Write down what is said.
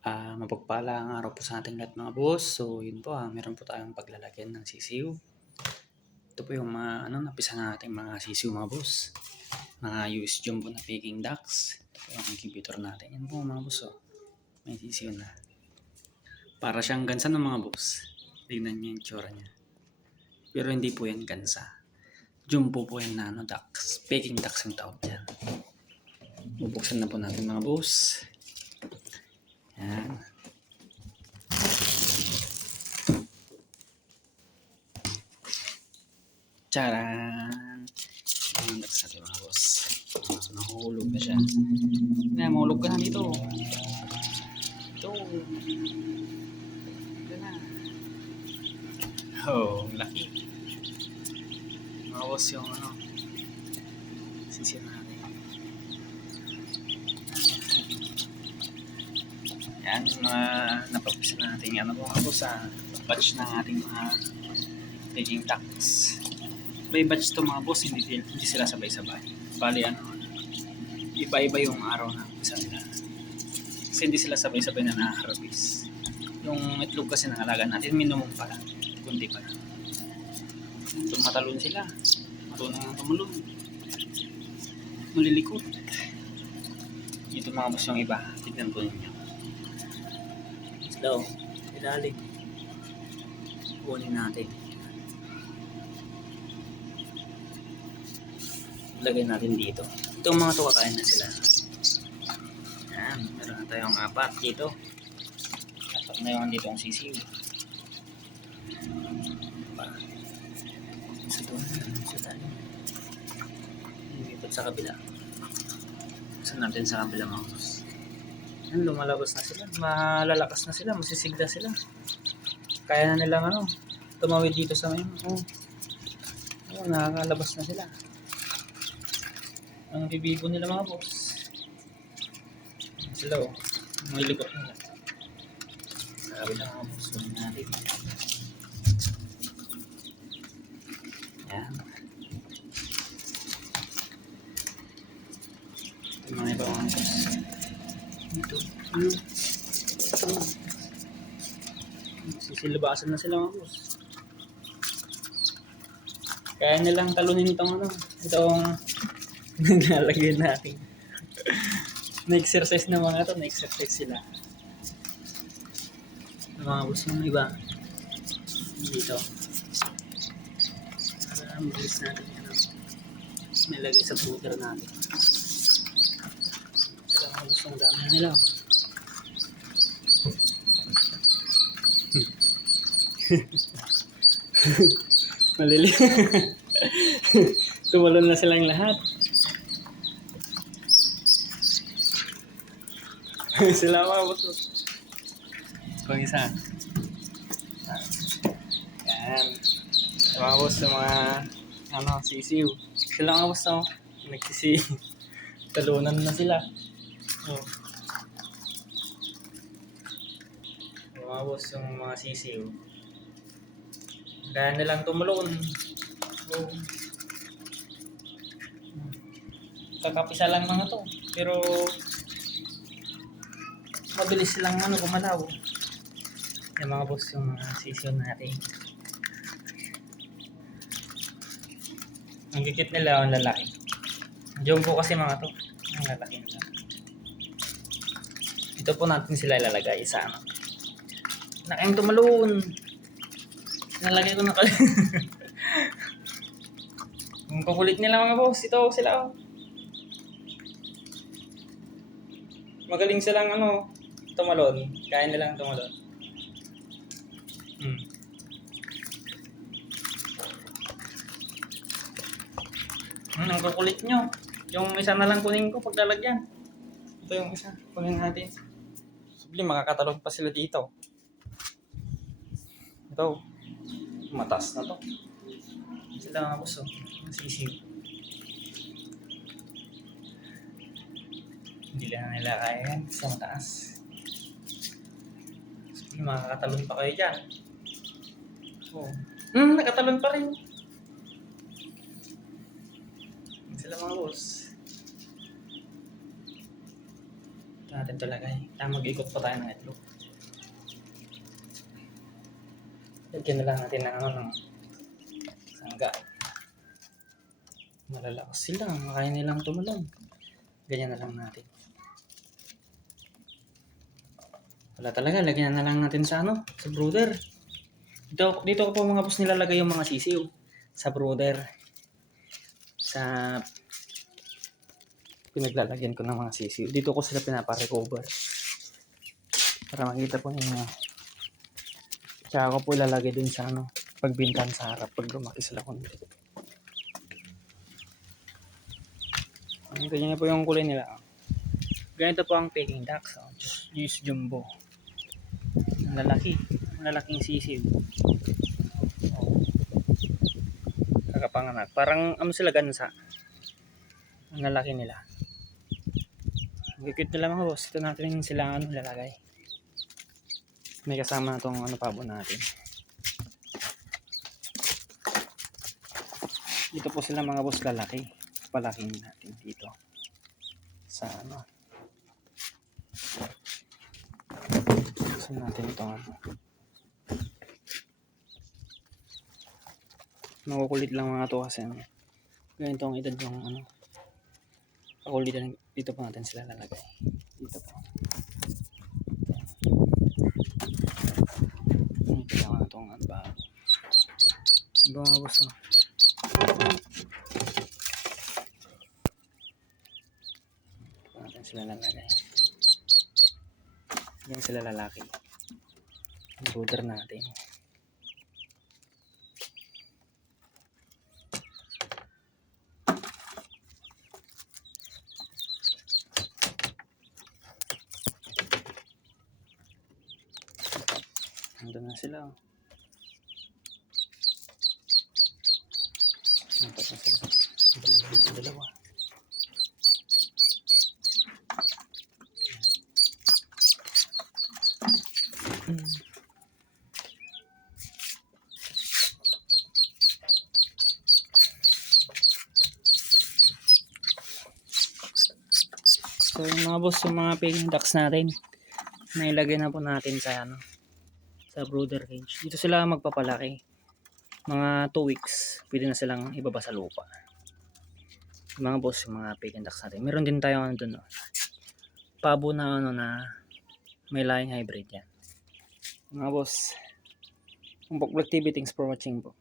Ah, mapagpalang araw po sa ating lahat mga boss. So, yun po ah, meron po tayong paglalagyan ng sisiw. Ito po yung mga, ano, napisa natin mga sisiw mga boss. Mga US jumbo na Peking ducks. Ito po yung incubator natin. Yan po mga boss oh. May sisiw na. Para siyang gansa ng mga boss. Tignan niyo yung tsura niya. Pero hindi po yan gansa. Jumbo po yan na ano, ducks. Peking ducks yung tawag dyan. Bubuksan na po natin mga boss. Yan. Charan! Ang natin mga boss. Ah, nahulog na siya. Na, mahulog ka na dito. Ito. Ito na. Oh, laki. Mga boss yung ano. Sisira natin. Yan, mga napapisa natin ano mga boss sa batch ng ating mga taking tax. May batch to mga boss, hindi, hindi sila sabay-sabay. Bali ano, iba-iba yung araw ng isa nila. Kasi hindi sila sabay-sabay na na-harvest. Yung itlog kasi ng natin, minimum pa lang. Kunti pa lang. Tumatalon sila. Marunong tumulong. Malilikot. Ito mga boss yung iba. Tignan po ninyo. Slow. Ilalim. Kunin natin. Lagay natin dito. Itong mga to kakain na sila. Yan. Meron na tayong apat dito. Apat na yung dito ang sisiw. Sa doon. Sa tayo. Sa kabila. Saan natin sa kabila mga? Yan, lumalabas na sila. Malalakas na sila. Masisigla sila. Kaya na nilang ano, tumawid dito sa may, oh. Oh, nakakalabas na sila. Ang bibibo nila mga boss. Yan Sila oh. May likot nila. Sabi na mga boss. Kunin natin. Yan. Ito mga iba mga boss. Sisilabasan na sila mga boss. Kaya nilang talunin itong ano, itong naglalagay natin. na-exercise na mga to, na-exercise sila. Mga boss yung iba. Dito. Para mabilis natin. Ano, nilagay sa footer natin. Boss ang dami nila. Malili. Tumalon na silang lahat. Sila mga boss. Kung isa. Yan. Boss sa mga ano, sisiw. Sila mga boss no? Nagsisi. Talunan na sila. Oh. Boss yung mga sisiw. Kaya nilang tumulon. Oh. Kakapisa lang mga to. Pero mabilis silang ano, gumalaw. Yung mga boss yung mga season natin. Ang gigit nila ang lalaki. Jumbo kasi mga to. Ang lalaki nila. Ito po natin sila ilalagay sa ano. Laking tumalon. Nalagay ko na kal. Ang kukulit nila mga boss. Ito sila oh. Magaling silang ano, tumalon. Kaya nilang tumalon. Hmm. Hmm, ang kukulit nyo. Yung isa na lang kunin ko paglalagyan. Ito yung isa. Kunin natin. Subli, makakatalon pa sila dito. Ito. Matas na to. Sila mga boss, oh. Masisiw. Hindi lang nila kaya yan sa mataas. Sige, makakatalon pa kayo dyan. Oh. Hmm, nakatalon pa rin. Yan Sila mga boss. Natin ito lagay. Kaya mag-ikot pa tayo ng itlog. Lagyan na lang natin ng ano ng sangga. Malalakas sila. Kaya nilang tumalon. Ganyan na lang natin. Wala talaga. Lagyan na lang natin sa ano? Sa brooder. Dito, dito ko po mga boss nilalagay yung mga sisiw. Sa brooder. Sa pinaglalagyan ko ng mga sisiw. Dito ko sila pinapa-recover. Para makita po ninyo. Tsaka ko po ilalagay dun sa ano, pagbintan sa harap pag lumaki sila kundi. Ang ganyan na po yung kulay nila. Ganito po ang Peking ducks. Oh. Juice jumbo. Ang lalaki. Ang lalaking sisiw. Oh. Kakapanganak. Parang ano sila gansa. Ang lalaki nila. Ang cute nila mga boss. Ito natin sila ano lalagay. May kasama na tong ano pabo natin. Dito po sila mga boss lalaki. Palaking natin dito. Sa ano. Saan natin ito ano. Makukulit lang mga to kasi ano. Ganito ang edad yung ano. Pakulitan dito po natin sila lalagay. Dito po. Ang kailangan na itong ba? Ba mga boss oh? Dito natin sila lalagay. Yan sila lalaki. Ang natin. Nandun na sila. oh. Na sila. Dalawa. Hmm. So yung mga boss, yung mga peking ducks natin, nailagay na po natin sa ano, sa brooder cage. Dito sila magpapalaki. Mga 2 weeks, pwede na silang ibaba sa lupa. Yung mga boss, yung mga peking ducks natin. Meron din tayo ano dun, oh. Pabo na ano na may lying hybrid yan. Mga boss, Vlog TV, thanks for watching po.